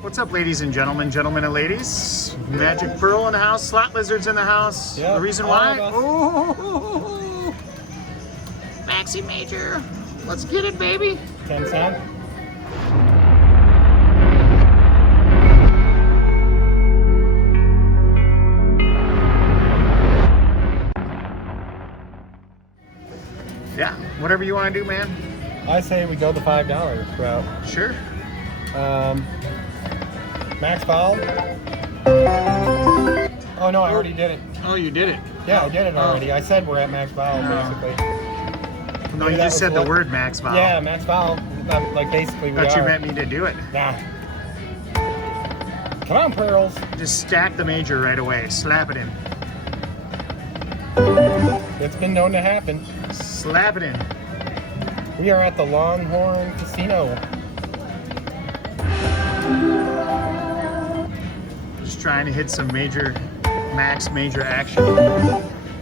What's up, ladies and gentlemen, gentlemen and ladies? Magic Pearl in the house, Slot Lizards in the house. Yep, the reason why? Oh, Maxi Major. Let's get it, baby. 10 cents. Yeah, whatever you want to do, man. I say we go the $5 route. Sure. Max foul. Oh no, I already did it. Oh, you did it. Yeah, I did it already. I said we're at max foul, basically. No, Maybe you that just said was the word max foul. Yeah, max foul. Like basically we Thought are. you meant me to do it. Nah. Come on, Pearls. Just stack the major right away. Slap it in. It's been known to happen. Slap it in. We are at the Longhorn Casino. Just trying to hit some major, max major action.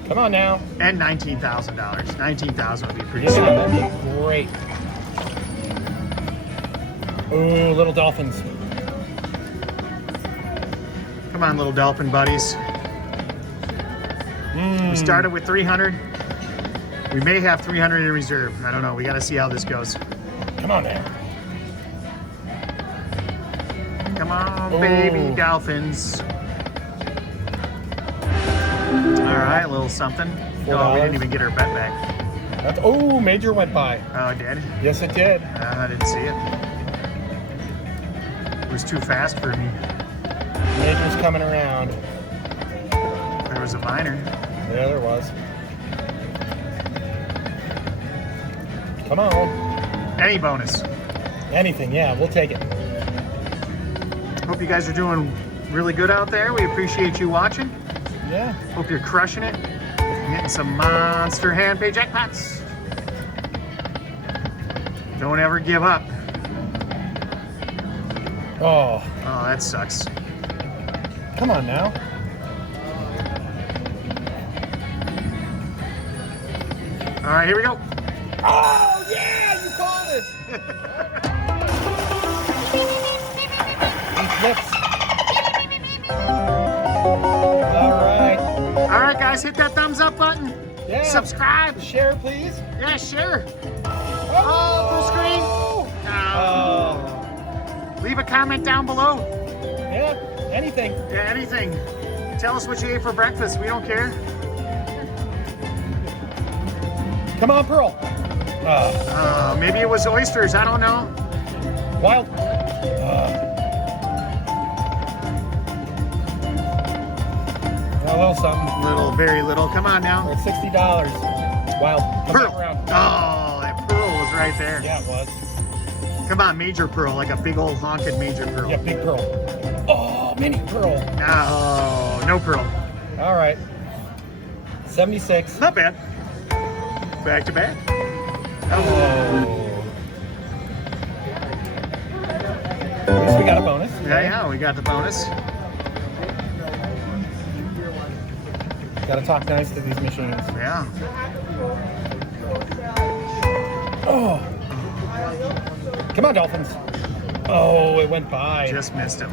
Come on now. And $19,000. $19,000 would be pretty Yeah, sweet. that'd be great. Ooh, little dolphins. Come on, little dolphin buddies. We started with 300. We may have 300 in reserve. I don't know. We got to see how this goes. Come on now. Come on, baby dolphins. All right, a little something. Oh, we didn't even get our bet back. That's, oh, major went by. Oh, it did? Yes, it did. I didn't see it. It was too fast for me. Major's coming around. There was a minor. Yeah, there was. Come on. Any bonus. Anything, yeah, we'll take it. Hope you guys are doing really good out there. We appreciate you watching. Yeah. Hope you're crushing it. Getting some monster hand pay jackpots. Don't ever give up. Oh, Oh, that sucks. come on now. All right, here we go. Oh, yeah, you called it. He flips. All right. All right, guys, hit that thumbs up button. Yeah. Subscribe. Share, please. Yeah, sure. Oh, full screen. Oh. Leave a comment down below. Yeah, anything. Yeah, anything. Tell us what you ate for breakfast. We don't care. Come on, Pearl. Maybe it was oysters. I don't know. Wild. A little something. Little, very little. Come on now. Or $60. Wild. Come Pearl. back around. Oh, that pearl was right there. Yeah, it was. Come on, major pearl, like a big old honking major pearl. Yeah, big pearl. Oh, mini pearl. No, no pearl. All right. 76. Not bad. Back to back. Oh. At least we got a bonus. Yeah, we got the bonus. Gotta talk nice to these machines. Yeah. Oh. Come on, Dolphins. Oh, it went by. Just missed him.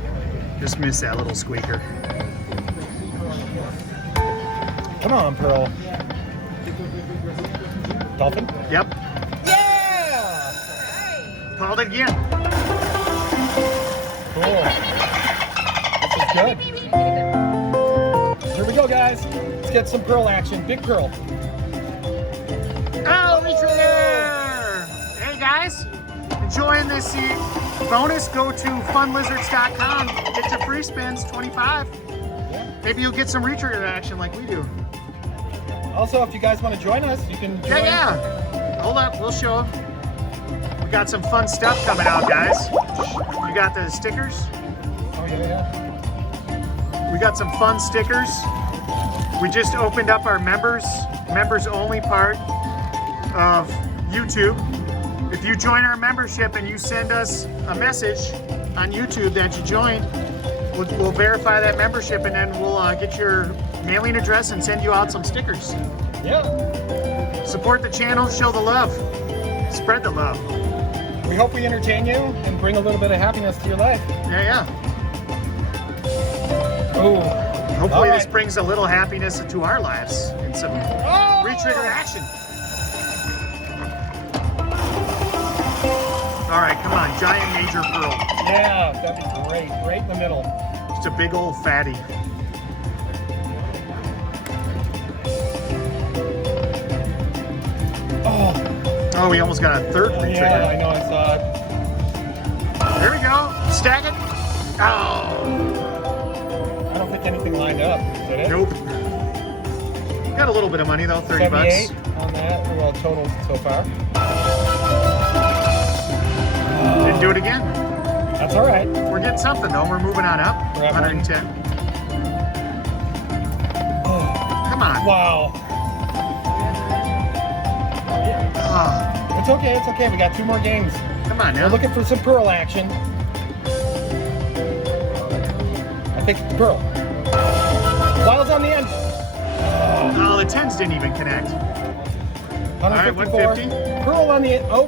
Just missed that little squeaker. Come on, Pearl. Dolphin? Yep. Yeah! Called it again. Cool. This is good. Here we go, guys. Let's get some Pearl action. Big Pearl. Oh, reach for there. Hey, guys. Enjoying this bonus? Go to funlizards.com. Get your free spins, 25. Maybe you'll get some retrigger action like we do. Also, if you guys want to join us, you can join. Yeah. Hold up, we'll show them. We got some fun stuff coming out, guys. You got the stickers? Oh, yeah. We got some fun stickers. We just opened up our members only part of YouTube. If you join our membership and you send us a message on YouTube that you joined, we'll verify that membership and then we'll get your mailing address and send you out some stickers. Yep. Support the channel, show the love, spread the love. We hope we entertain you and bring a little bit of happiness to your life. Yeah. Oh. Hopefully this brings a little happiness into our lives and some re-trigger action. All right, come on, giant major pearl. Yeah, that'd be great. Right in the middle. Just a big old fatty. Oh, we almost got a third re-trigger. Yeah, I know, I saw it. There we go. Stack it. Oh. I don't think anything lined up. Did it? Nope. Got a little bit of money though, 30 bucks. On that. Well, total so far. Didn't do it again. That's all right. We're getting something though. We're moving on up. We're at 110. Come on. Wow. Oh, It's okay. It's okay. We got 2 more games. come on now. We're looking for some pearl action. I think it's pearl. Wild's on the end. Oh, the 10s didn't even connect. 154. 150. Pearl on the end. Oh,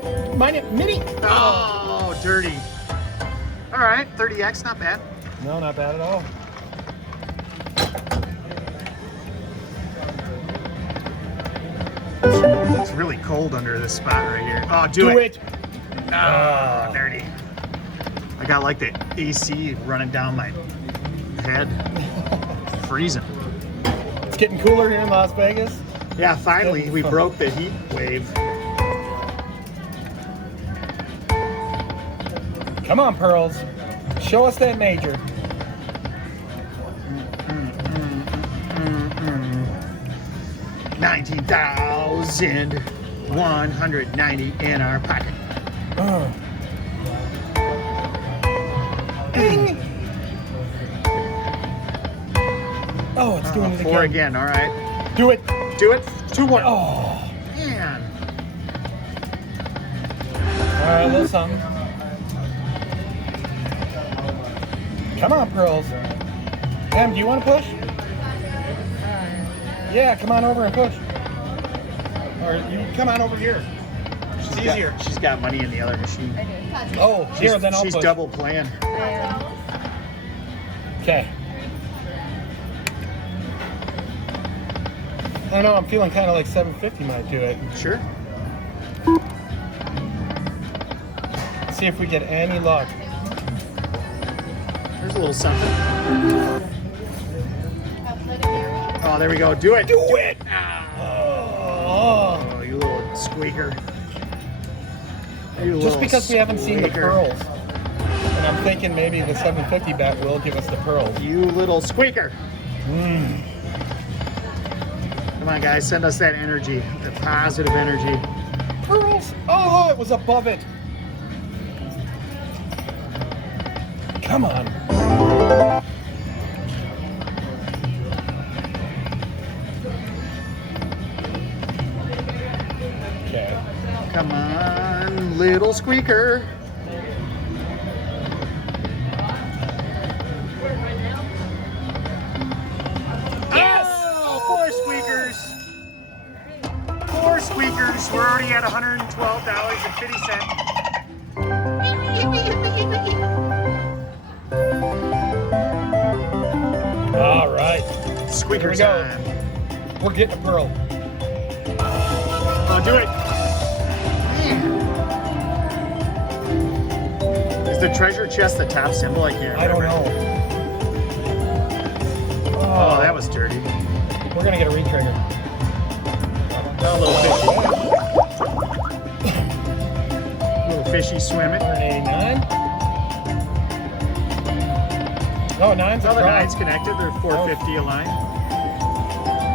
mini. Oh, dirty. All right, 30x, not bad. No, not bad at all. It's really cold under this spot right here. Oh, do it. Oh, dirty. I got like the AC running down my head. Freezing. It's getting cooler here in Las Vegas. Yeah, finally we broke the heat wave. Come on, Pearls. Show us that major. $19,190 in our pocket. Ding. Oh, it's doing it again. 4 again, all right. Do it. Do it. 2 more. Oh. Man. All right, a little something. Come on, Pearls. Em, do you want to push? Yeah, come on over and push. Or you come on over here. It's easier. She's got money in the other machine. Oh, here, then I'll She's push. double playing. Okay. I don't know, I'm feeling kind of like 750 might do it. Sure. See if we get any luck. There's a little something. Oh, there we go. Do it. Do it! Oh. Oh, you little squeaker. Just because we haven't seen the pearls. And I'm thinking maybe the 750 bet will give us the pearls. You little squeaker. Come on, guys. Send us that energy. That positive energy. Pearls! Oh, it was above it. Come on. Okay. Come on, little squeaker. Yes! Oh, 4 squeakers. 4 squeakers. We're already at $112.50. All right. Squeaker Here we go. time. We're getting a pearl. Oh, do it. Man. Is the treasure chest the top symbol? I can't I don't remember. know. Oh, that was dirty. We're gonna get a retrigger. A little fishy. Little fishy swimming. 189. Oh, 9's a Other draw. 9's connected. They're 450 a line.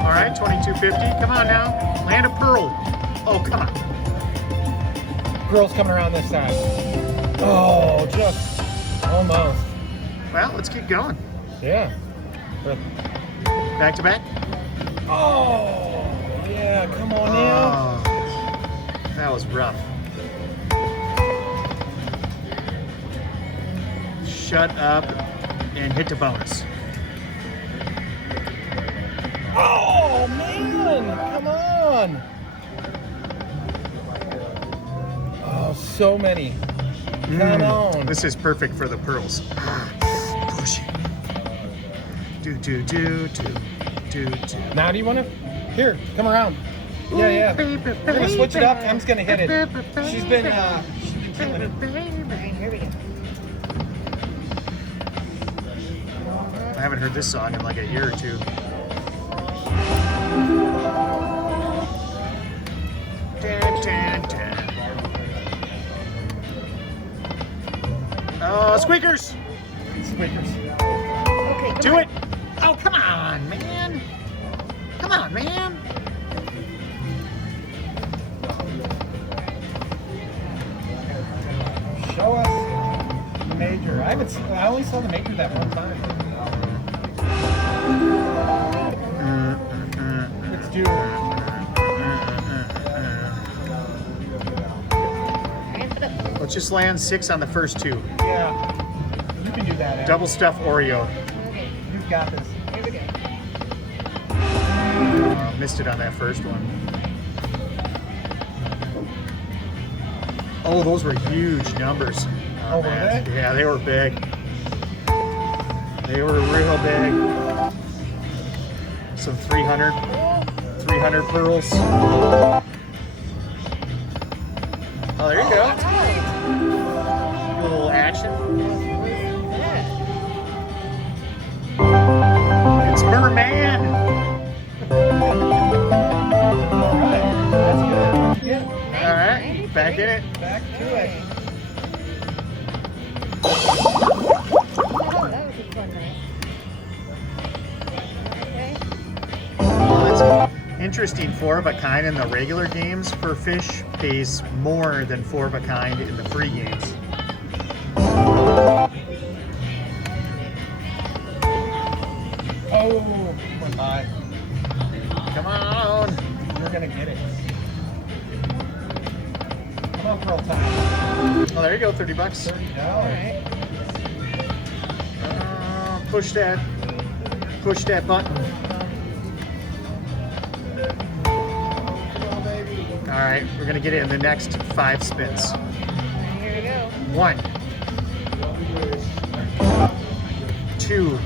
All right, 2250. Come on now. Land a pearl. Oh, come on. Pearl's coming around this side. Oh, just almost. Well, let's keep going. Yeah. Back to back. Oh, yeah, come on in. Oh, that was rough. Shut up and hit the bonus. Oh, man, come on. Oh, Oh, so many. Come on. This is perfect for the pearls. Push it. Do. Now, do you want to? Here, come around. Yeah. We're gonna switch it up. Em's gonna hit it. She's been killing it. Here we go. I haven't heard this song in like a year or two. Squeakers! Squeakers. Okay, Do it! Oh, come on, man! Come on, man! Show us the major. I only saw the major that one time. Let's do it. Let's just land 6 on the first 2. Yeah. You can do that, Em. Double stuff Oreo. Okay, You've got this. here we go. Missed it on that first one. Oh, those were huge numbers. Oh, were man. they? Yeah, they were big. They were real big. Some 300 pearls. Oh, there you go. All right. A little action. Yeah. It's Merman. Alright, that's good. Yeah. All right, back in it. Back to it. Oh, that was a fun night. Okay. Well, that's interesting. 4 of a kind in the regular games for fish pays more than 4 of a kind in the free games. Oh, went by. Come on. You're gonna get it. Come on, pearl time. Oh, there you go. $30. $30. All right. Push that button. All right, we're gonna get it in the next 5 spins. Here we go. 1, 2,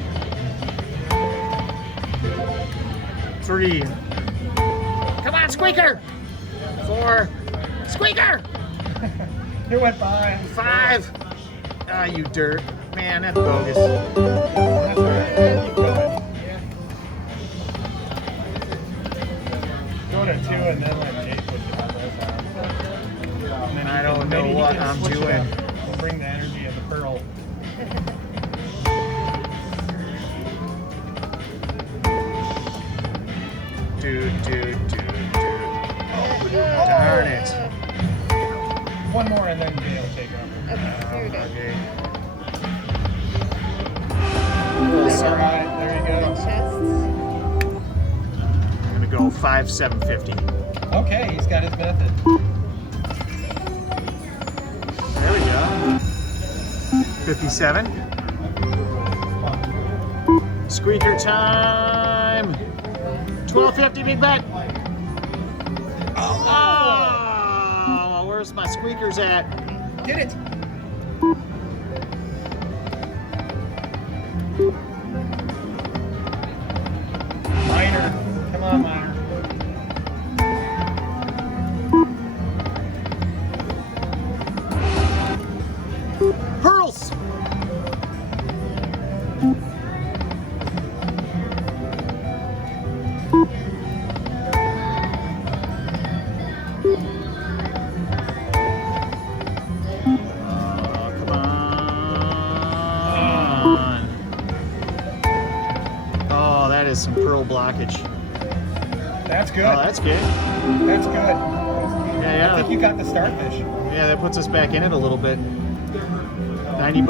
3. Come on, Squeaker! 4, Squeaker! It went by. 5. Ah, you dirt. Man, that's bogus. That's all right. Keep going. Go to 2 and then let Jake push it on this arm. And then I don't know maybe he what can I'm switch it doing. up. We'll bring the energy of the pearl. Do. Darn it. One more and then Jay will take over. Okay, here we go. Okay. That's all right. There you go. Chests. I'm gonna go 5, 750. Okay, he's got his method. There we go. 57. Squeaker time. 1250, big bet. Oh, where's my squeakers at? Get it. Minor. Come on, Minor. Pearls. Come on. Oh, that is some pearl blockage. That's good. Oh, that's good. That's good. Yeah, I think you got the starfish. Yeah, that puts us back in it a little bit. $90.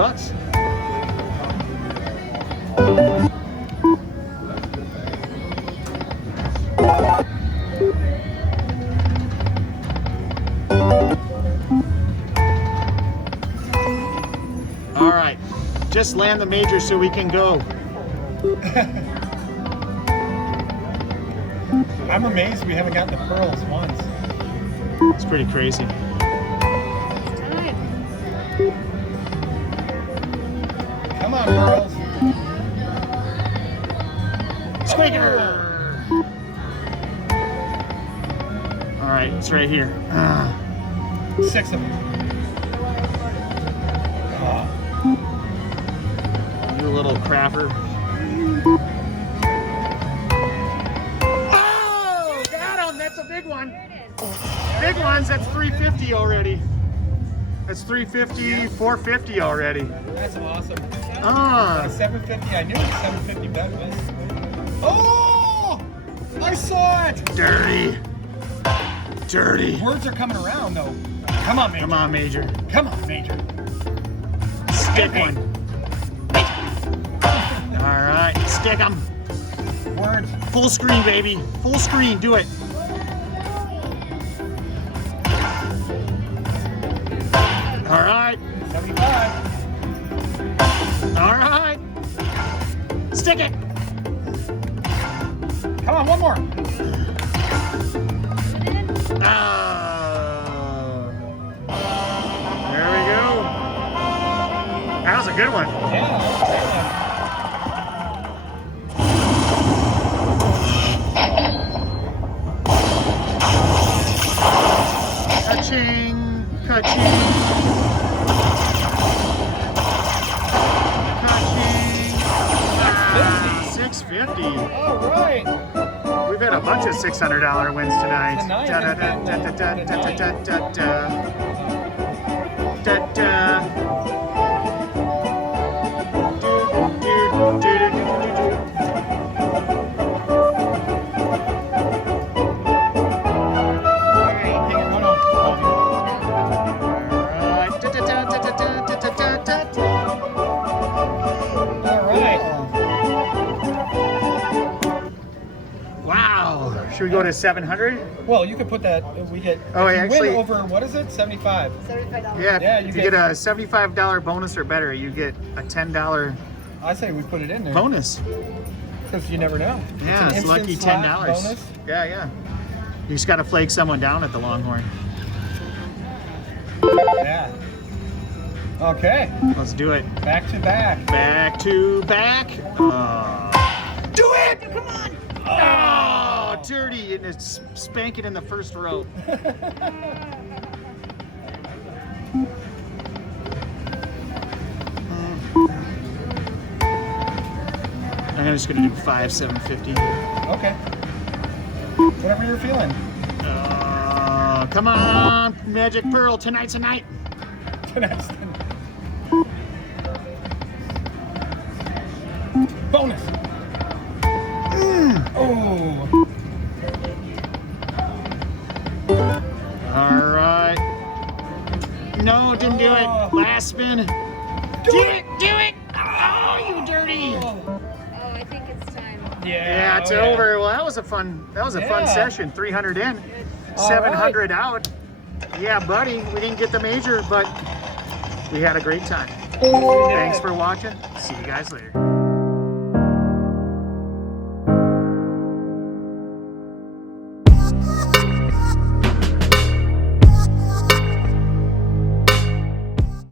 All right, just land the major so we can go. I'm amazed we haven't gotten the pearls once. It's pretty crazy. It's on, girls. Squeaker. All right, it's right here. 6 of them. You little crapper. Oh, got him. That's a big one. Big ones, that's 350 already. That's 350, 450 already. That's awesome. 750. I knew it was 750 bet was. Oh! I saw it! Dirty. Dirty. Words are coming around though. Come on, Major. Come on, Major. Come on, Major. Stick one. All right, stick them. Words. Full screen, baby. Full screen, do it. All right. 75. All right. Stick it. Come on, one more. There we go. That was a good one. Yeah. Ka-ching, ka-ching. Ka-ching. 650. All right. We've had a bunch of $600 wins tonight. Tonight Da, da, has da, been da, da, da, da, da, da, da. Da, da. Do, do, do, do, do, do, do. Alright. Da, da, da, da, da, da, da, da, da, da. All right. Wow. Should we go to 700? Well, you could put that. We get. Oh, if you actually- win over what is it? 75. $75. Yeah, Yeah, if you you get- get a $75 bonus or better, you get a $10 I say we put it in there bonus. because you never know. Yeah, an it's lucky instant slot $10. bonus. Yeah, yeah. You just got to flake someone down at the Longhorn. Yeah. Okay. Let's do it. Back to back. Back to back. Do it! Come on! Oh, dirty, and it's spanking in the first row. I'm just gonna do 750. Okay. Whatever you're feeling. Come on, Magic Pearl, tonight's a night. Tonight's bonus. Oh. All right. No, didn't do it. Last spin. Do it! Do it! Oh, you dirty! Oh, I think it's time. Yeah, it's over. Well, that was a fun Yeah. session. 300 in, All 700 out. Yeah, buddy, we didn't get the major, but we had a great time. Thanks for watching. See you guys later.